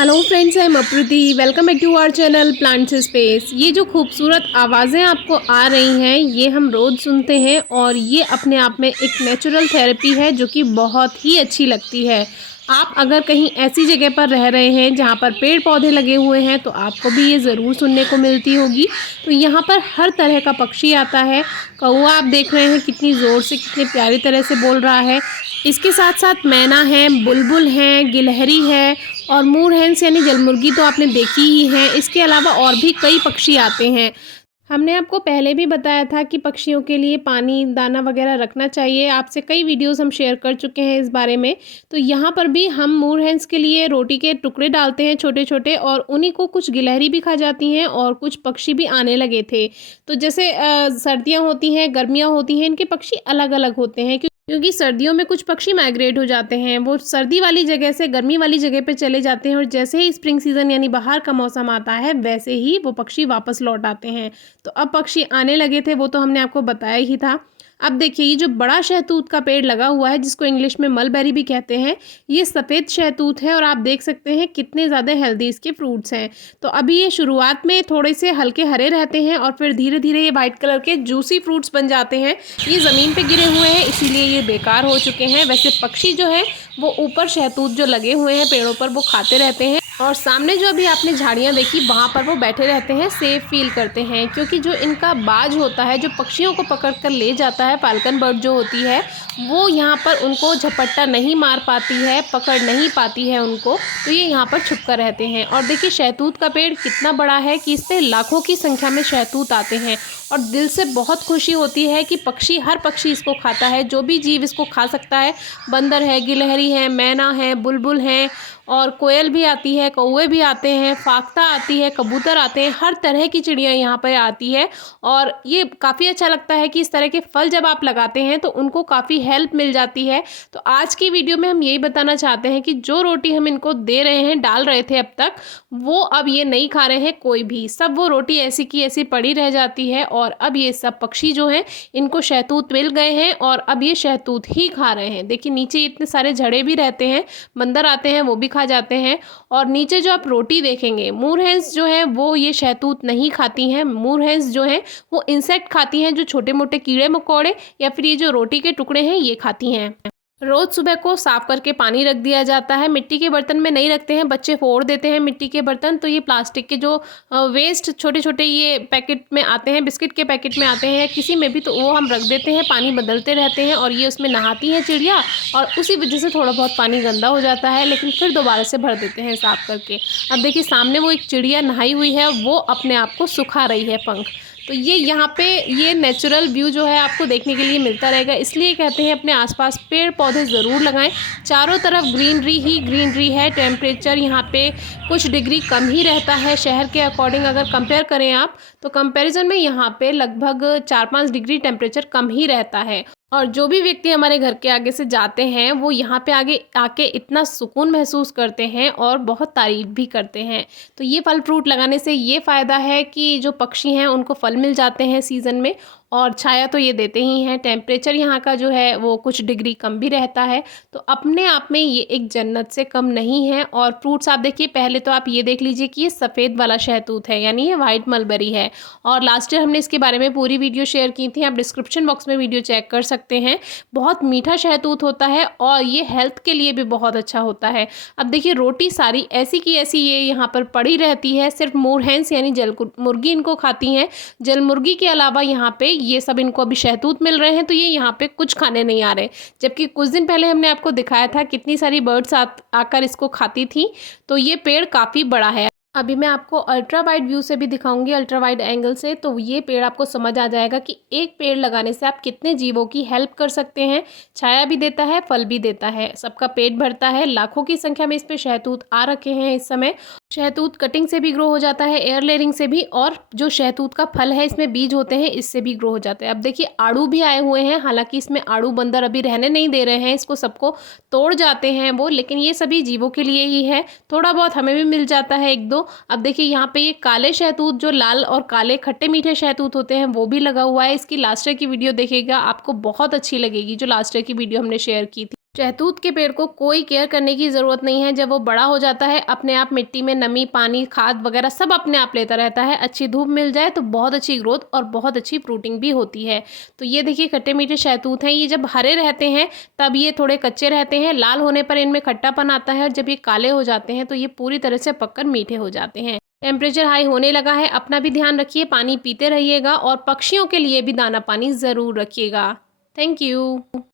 Hello friends, I am Aprati. Welcome back to our channel plants space. ये जो खूबसूरत आवाज़ें आपको आ रही हैं ये हम रोज़ सुनते हैं और ये अपने आप में एक नेचुरल थेरेपी है जो कि बहुत ही अच्छी लगती है। आप अगर कहीं ऐसी जगह पर रह रहे हैं जहाँ पर पेड़ पौधे लगे हुए हैं तो आपको भी ये ज़रूर सुनने को मिलती होगी। तो यहाँ पर हर तरह का पक्षी आता है। कौवा आप देख रहे हैं कितनी ज़ोर से, कितनी प्यारी तरह से बोल रहा है। इसके साथ साथ मैना है, बुलबुल हैं, गिलहरी है और मोर हैंस यानी जलमुर्गी तो आपने देखी ही है। इसके अलावा और भी कई पक्षी आते हैं। हमने आपको पहले भी बताया था कि पक्षियों के लिए पानी दाना वगैरह रखना चाहिए। आपसे कई वीडियोस हम शेयर कर चुके हैं इस बारे में। तो यहाँ पर भी हम मोर हैंस के लिए रोटी के टुकड़े डालते हैं छोटे छोटे, और उन्हीं को कुछ गिलहरी भी खा जाती हैं और कुछ पक्षी भी आने लगे थे। तो जैसे सर्दियाँ होती हैं, गर्मियाँ होती हैं, इनके पक्षी अलग अलग होते हैं क्योंकि सर्दियों में कुछ पक्षी माइग्रेट हो जाते हैं। वो सर्दी वाली जगह से गर्मी वाली जगह पे चले जाते हैं और जैसे ही स्प्रिंग सीज़न यानी बाहर का मौसम आता है वैसे ही वो पक्षी वापस लौट आते हैं। तो अब पक्षी आने लगे थे, वो तो हमने आपको बताया ही था। अब देखिए, ये जो बड़ा शहतूत का पेड़ लगा हुआ है जिसको इंग्लिश में मलबेरी भी कहते हैं, ये सफ़ेद शहतूत है और आप देख सकते हैं कितने ज़्यादा हेल्दी इसके फ्रूट्स हैं। तो अभी ये शुरुआत में थोड़े से हल्के हरे रहते हैं और फिर धीरे धीरे ये वाइट कलर के जूसी फ्रूट्स बन जाते हैं। ये ज़मीन पे गिरे हुए हैं इसीलिए ये बेकार हो चुके हैं। वैसे पक्षी जो है वो ऊपर शहतूत जो लगे हुए हैं पेड़ों पर वो खाते रहते हैं, और सामने जो अभी आपने झाड़ियाँ देखी वहाँ पर वो बैठे रहते हैं, सेफ फील करते हैं। क्योंकि जो इनका बाज होता है जो पक्षियों को पकड़ कर ले जाता है, फाल्कन बर्ड जो होती है, वो यहाँ पर उनको झपट्टा नहीं मार पाती है, पकड़ नहीं पाती है उनको, तो ये यहाँ पर छुप कर रहते हैं। और देखिए शहतूत का पेड़ कितना बड़ा है कि इस पर लाखों की संख्या में शहतूत आते हैं और दिल से बहुत खुशी होती है कि हर पक्षी इसको खाता है। जो भी जीव इसको खा सकता है, बंदर है, गिलहरी है, मैना है, बुलबुल है, और कोयल भी आती है, कौवे भी आते हैं, फाख्ता आती है, कबूतर आते हैं, हर तरह की चिड़िया यहाँ पर आती है। और ये काफ़ी अच्छा लगता है कि इस तरह के फल जब आप लगाते हैं तो उनको काफ़ी हेल्प मिल जाती है। तो आज की वीडियो में हम यही बताना चाहते हैं कि जो रोटी हम इनको दे रहे हैं, डाल रहे थे अब तक, वो अब ये नहीं खा रहे हैं कोई भी। सब वो रोटी ऐसी की ऐसी पड़ी रह जाती है और अब ये सब पक्षी जो हैं इनको शहतूत मिल गए हैं और अब ये शहतूत ही खा रहे हैं। देखिए नीचे इतने सारे झड़े भी रहते हैं, बंदर आते हैं वो भी खा जाते हैं। और नीचे जो आप रोटी देखेंगे, मोर हैंस जो है वो ये शहतूत नहीं खाती हैं। मोर हैंस जो है वो इंसेक्ट खाती हैं, जो छोटे मोटे कीड़े मकोड़े या फिर ये जो रोटी के टुकड़े हैं ये खाती हैं। रोज़ सुबह को साफ़ करके पानी रख दिया जाता है। मिट्टी के बर्तन में नहीं रखते हैं, बच्चे फोड़ देते हैं मिट्टी के बर्तन। तो ये प्लास्टिक के जो वेस्ट छोटे छोटे ये पैकेट में आते हैं, बिस्किट के पैकेट में आते हैं, किसी में भी, तो वो हम रख देते हैं। पानी बदलते रहते हैं और ये उसमें नहाती हैं चिड़िया, और उसी वजह से थोड़ा बहुत पानी गंदा हो जाता है, लेकिन फिर दोबारा से भर देते हैं साफ़ करके। अब देखिए सामने वो एक चिड़िया नहाई हुई है, वो अपने आप को सुखा रही है पंख। तो ये यहाँ पे ये नेचुरल व्यू जो है आपको देखने के लिए मिलता रहेगा। इसलिए कहते हैं अपने आसपास पेड़ पौधे ज़रूर लगाएं। चारों तरफ ग्रीनरी ही ग्रीनरी है। टेम्परेचर यहाँ पे कुछ डिग्री कम ही रहता है शहर के अकॉर्डिंग। अगर कंपेयर करें आप तो कंपैरिजन में यहाँ पे लगभग 4-5 डिग्री टेम्परेचर कम ही रहता है। और जो भी व्यक्ति हमारे घर के आगे से जाते हैं वो यहाँ पे आगे आके इतना सुकून महसूस करते हैं और बहुत तारीफ़ भी करते हैं। तो ये फल फ्रूट लगाने से ये फ़ायदा है कि जो पक्षी हैं उनको फल मिल जाते हैं सीज़न में, और छाया तो ये देते ही हैं। टेम्परेचर यहाँ का जो है वो कुछ डिग्री कम भी रहता है। तो अपने आप में ये एक जन्नत से कम नहीं है। और फ्रूट्स आप देखिए, पहले तो आप ये देख लीजिए कि ये सफ़ेद वाला शहतूत है, यानी ये वाइट मलबेरी है। और लास्ट ईयर हमने इसके बारे में पूरी वीडियो शेयर की थी, आप डिस्क्रिप्शन बॉक्स में वीडियो चेक कर सकते हैं। बहुत मीठा शहतूत होता है और ये हेल्थ के लिए भी बहुत अच्छा होता है। अब देखिए रोटी सारी ऐसी की ऐसी ये यहाँ पर पड़ी रहती है। सिर्फ मोर हैंस यानी जल मुर्गी इनको खाती हैं। जल मुर्गी के अलावा यहाँ पे ये सब इनको अभी शहतूत मिल रहे हैं, तो ये यहाँ पे कुछ खाने नहीं आ रहे। जबकि कुछ दिन पहले हमने आपको दिखाया था कितनी सारी बर्ड्स आकर इसको खाती थी। तो ये पेड़ काफ़ी बड़ा है। अभी मैं आपको अल्ट्रा वाइड व्यू से भी दिखाऊंगी, अल्ट्रा वाइड एंगल से, तो ये पेड़ आपको समझ आ जाएगा कि एक पेड़ लगाने से आप कितने जीवों की हेल्प कर सकते हैं। छाया भी देता है, फल भी देता है, सबका पेट भरता है। लाखों की संख्या में इस पे शहतूत आ रखे हैं इस समय। शहतूत कटिंग से भी ग्रो हो जाता है, एयर लेयरिंग से भी, और जो शहतूत का फल है इसमें बीज होते हैं, इससे भी ग्रो हो जाते हैं। अब देखिए आड़ू भी आए हुए हैं, हालांकि इसमें आड़ू बंदर अभी रहने नहीं दे रहे हैं, इसको सबको तोड़ जाते हैं वो, लेकिन ये सभी जीवों के लिए ही है। थोड़ा बहुत हमें भी मिल जाता है एक दो। अब देखिए यहाँ पे ये काले शहतूत, जो लाल और काले खट्टे मीठे शहतूत होते हैं, वो भी लगा हुआ है। इसकी लास्ट ईयर की वीडियो देखिएगा, आपको बहुत अच्छी लगेगी, जो लास्ट ईयर की वीडियो हमने शेयर की थी। शहतूत के पेड़ को कोई केयर करने की ज़रूरत नहीं है। जब वो बड़ा हो जाता है, अपने आप मिट्टी में नमी, पानी, खाद वगैरह सब अपने आप लेता रहता है। अच्छी धूप मिल जाए तो बहुत अच्छी ग्रोथ और बहुत अच्छी फ्रूटिंग भी होती है। तो ये देखिए खट्टे मीठे शहतूत हैं। ये जब हरे रहते हैं तब ये थोड़े कच्चे रहते हैं, लाल होने पर इनमें खट्टापन आता है और जब ये काले हो जाते हैं तो ये पूरी तरह से पककर मीठे हो जाते हैं। टेम्परेचर हाई होने लगा है, अपना भी ध्यान रखिए, पानी पीते रहिएगा और पक्षियों के लिए भी दाना पानी ज़रूर रखिएगा। Thank you.